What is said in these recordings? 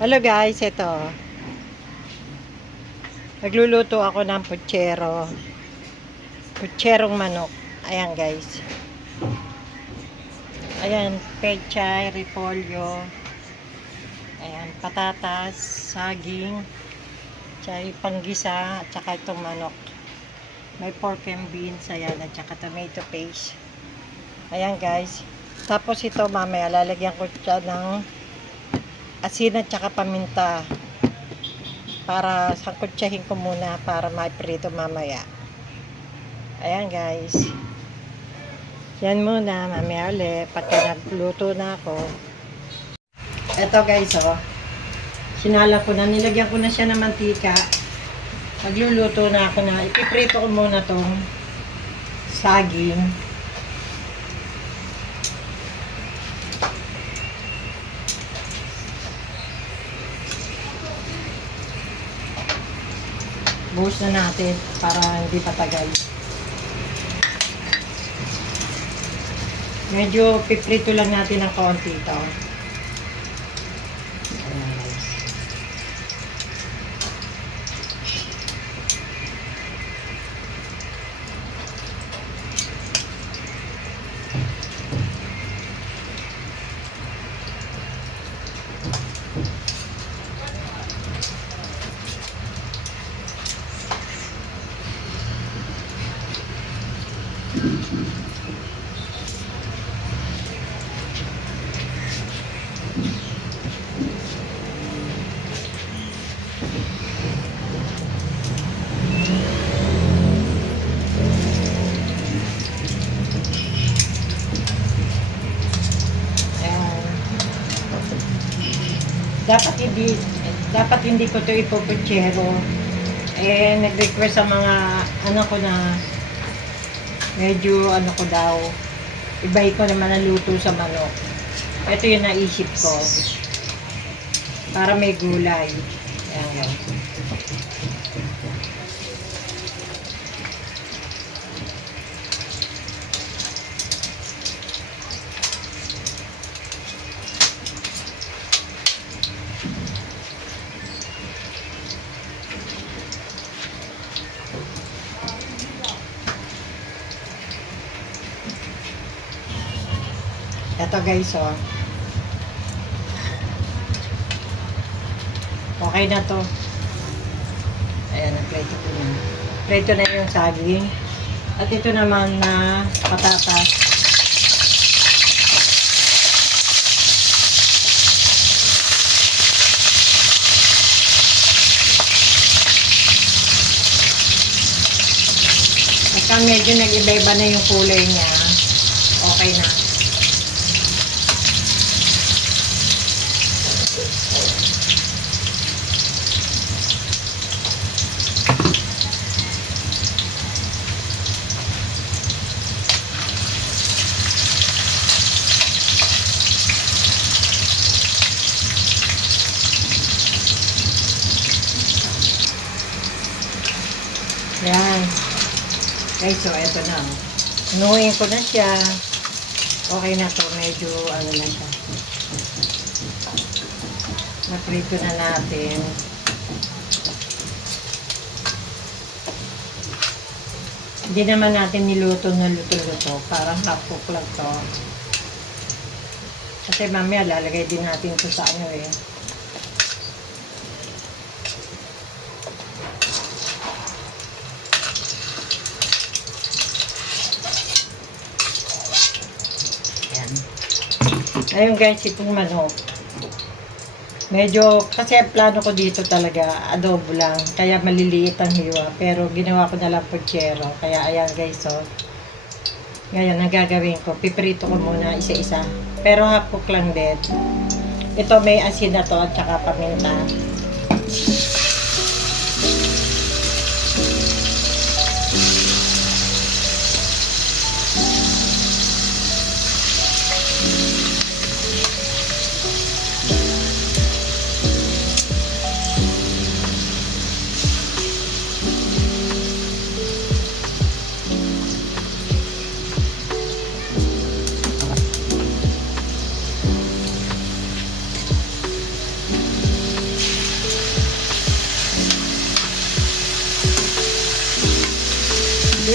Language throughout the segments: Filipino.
Hello guys, ito. Nagluluto ako ng putsero. Putserong manok. Ayan guys. Ayan, pechay, repolyo. Ayan, patatas, saging, tsaka panggisa, at saka itong manok. May pork and beans, ayan, at saka tomato paste. Ayan guys. Tapos ito mamaya, lalagyan ko siya ng asin at saka paminta. Para sangkutsahin ko muna para maiprito mamaya. Ayan guys. Yan muna, mamaya ulit. Pagka nagluto na ako. Eto guys, oh. Sinala ko na, nilagyan ko na siya ng mantika. Magluluto na ako na. Ipiprito ko muna tong saging. Buhos na natin para hindi patagal. Medyo piprito lang natin ng konti ito. Ayan guys. Dapat hindi ko to ipuputsero. Nag-request sa mga ano ko na medyo ano ko daw, ibay ko naman ang luto sa manok. Ito yung naisip ko para may gulay. Ayan. Ito guys, oh. Okay na to. Ayan, nag-prito ko na. Prito na yung saging. At ito naman na patatas. At medyo nag-iba-iba na yung kulay niya. Okay na. Yan. Okay, so eto na. Inuhin ko na siya. Okay na to. Medyo ano na siya. Naprito na natin. Hindi naman natin niluto na luto-luto. Parang half-cook lang to. Kasi mamaya lalagay din natin ito sa ano eh. Ayun guys, itong manok. Medyo, kasi ang plano ko dito talaga, adobo lang. Kaya maliliit ang hiwa. Pero ginawa ko na lang putsero. Kaya ayan guys, oh. Ngayon, ang gagawin ko, piprito ko muna isa-isa. Pero half-cook lang din. Ito may asin na to at saka paminta.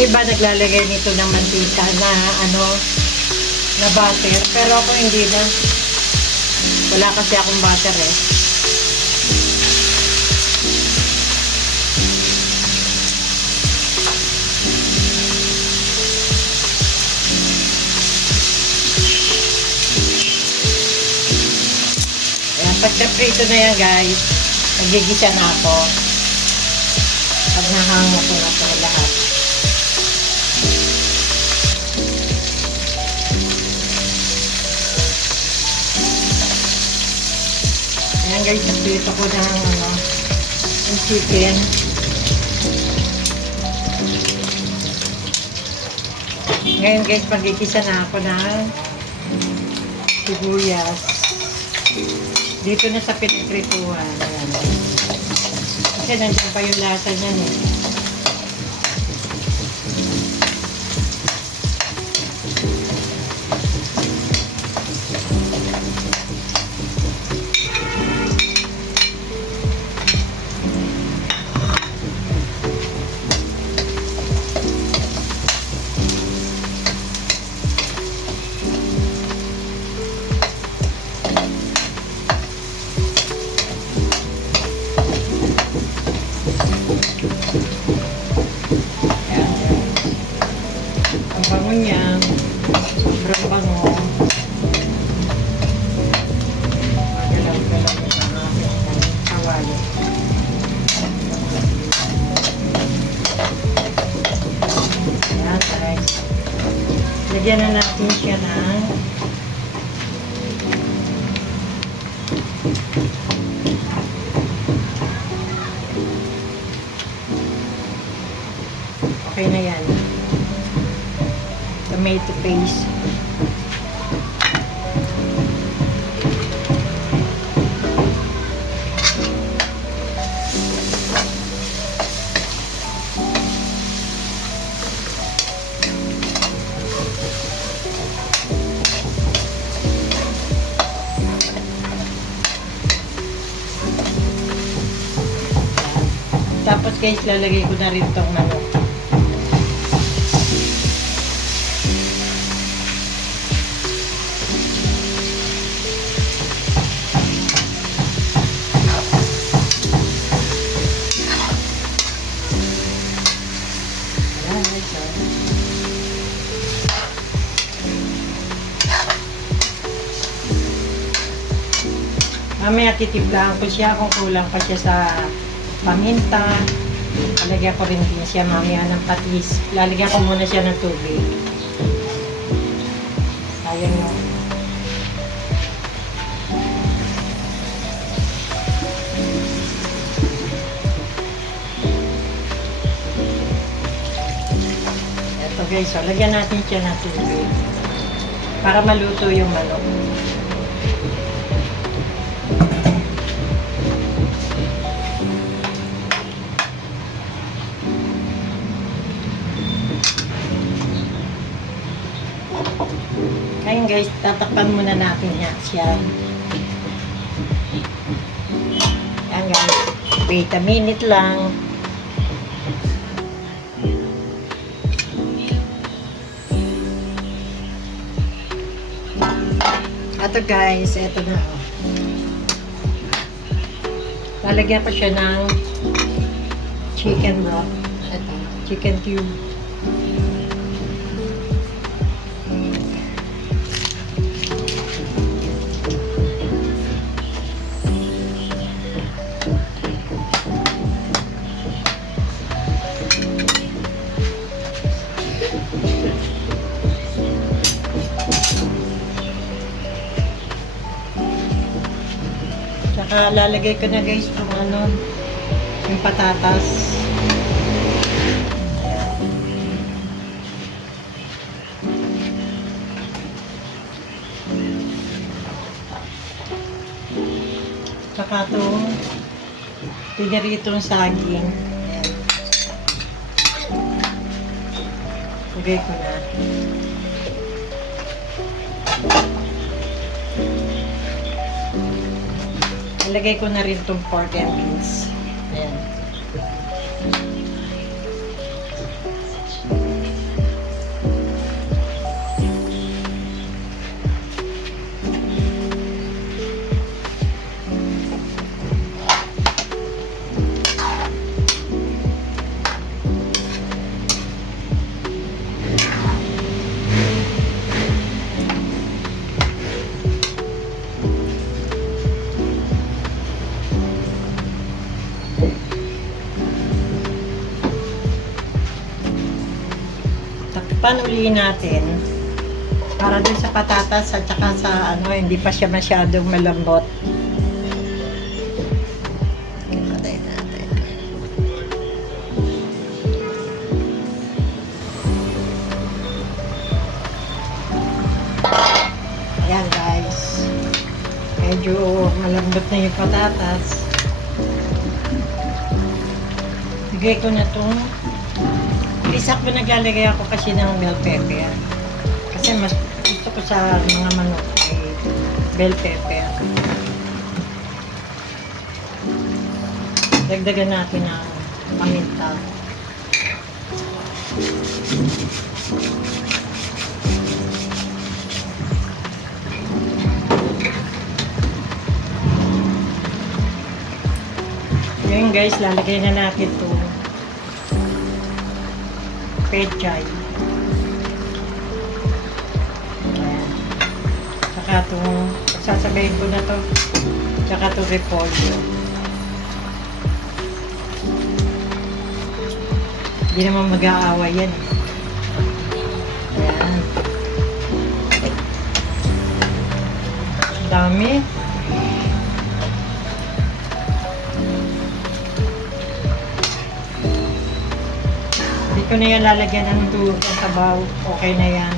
Yung iba naglalagay nito ng mantika na na butter. Pero ako hindi na. Wala kasi akong butter eh. Ayan, pagka-prito na yan guys, nagigisa na ako. Pag nahango ko na ito lahat. Ayan guys, naprito ko na ang chicken. Ngayon guys, magigisa na ako ng sibuyas. Dito na sa piniprituhan. Ayan. Kasi nandiyan pa yung lasa niyan eh. Ang bango niya, sobrang bango. Magalaw-galaw yung mga kawali. Ayan guys. Lagyan na natin siya ng okay na yan. Tomato paste. Tapos guys, lalagay ko na rin itong manok. Mamaya titiplahan ko siya kung kulang pa siya sa paminta. Lalagyan ko rin din siya mamaya ng patis. Lalagyan ko muna siya ng tubig. Sayang yun. Ito guys, so, lagyan natin siya ng tubig para maluto yung manok. Ayun guys, tatakpan muna natin siya. Ayan guys, wait a minute lang. Ito guys, ito na oh. Lalagyan ko siya ng chicken broth. Ito, chicken cube. Tsaka lalagay ko na guys yung patatas. Tsaka itong piniritong saging. Ayan. Lagay ko na. Ilagay ko na rin itong pork and beans. Ayan. Takpan uli natin para dun sa patatas at saka sa ano, hindi pa siya masyadong malambot. Patay natin. Ayan guys. Medyo malambot na yung patatas. Bigay ko na itong isa ko naglalagay ako kasi ng bell pepper. Kasi mas gusto ko sa mga manok ay bell pepper. Dagdagan natin ang paminta. Ngayon guys, lalagay na natin ito pechay. Ayan. Saka itong sasabayin ko na to. Saka itong repolyo. Hindi naman mag-aaway yan. Ayan. Dami. Ko na yan lalagyan ng tubig at sabaw. Okay na yan.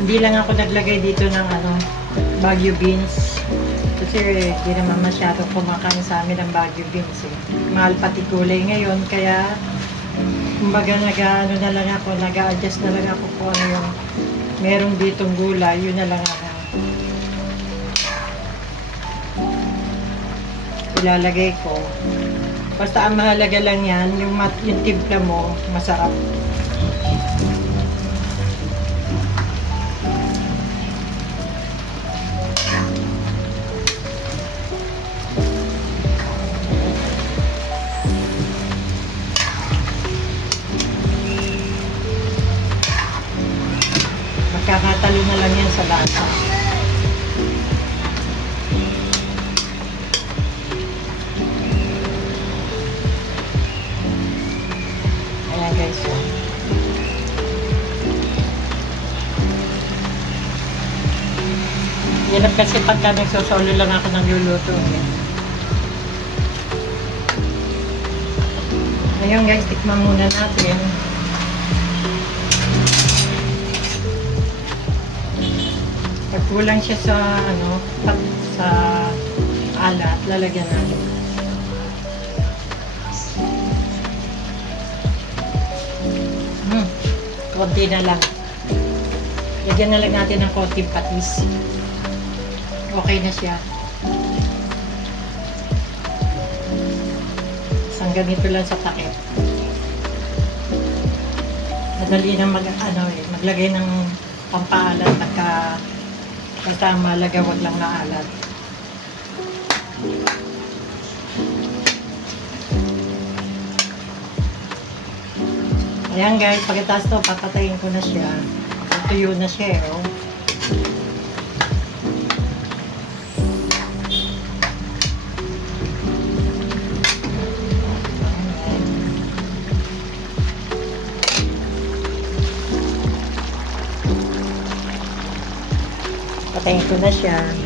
Hindi lang ako naglagay dito ng ano, Baguio beans. Kasi hindi naman masyado kumakain sa amin ng Baguio beans eh. Mahal pati kulay ngayon kaya kumbaga nag-ano na lang ako, nag-a-adjust na lang ako kung ano yung merong ditong gulay, yun na lang ako ilalagay ko. Basta ang mahalaga lang yan, yung timpla mo, masarap. Magkakatalo na lang yan sa lasa. Guys, so. Yan kasi pagka nagsosolo lang ako ng luluto. Ngayon guys, tikman muna natin. Pag kulang siya sa ano, sa alat, lalagyan natin. Konti na lang. Lagyan na lang natin ng konting patis. Okay na siya. Isang ganito lang sa takip. Madali na maglagay ng pampaalat pagka basta malaga, wag lang maalat. Ayan guys, pagkatapos to, papatayin ko na siya. Tuyo na siya oh. Patayin ko na siya.